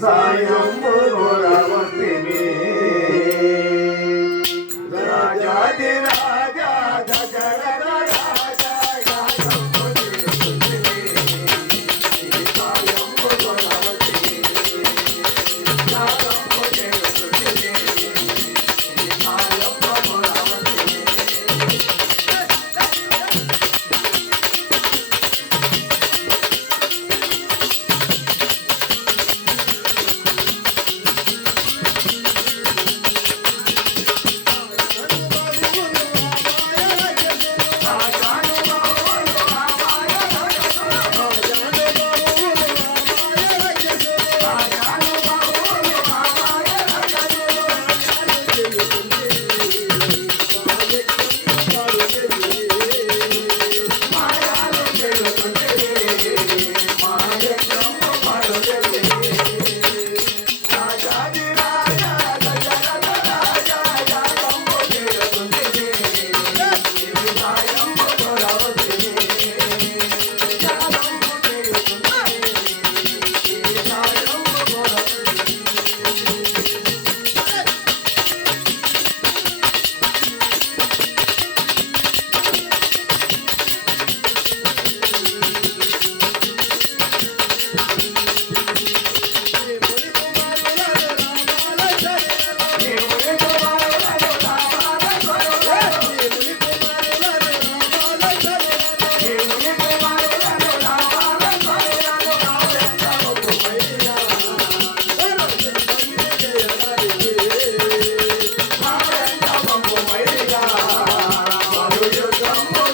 சாயம் ராஜாதி ராஜ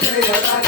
Hey,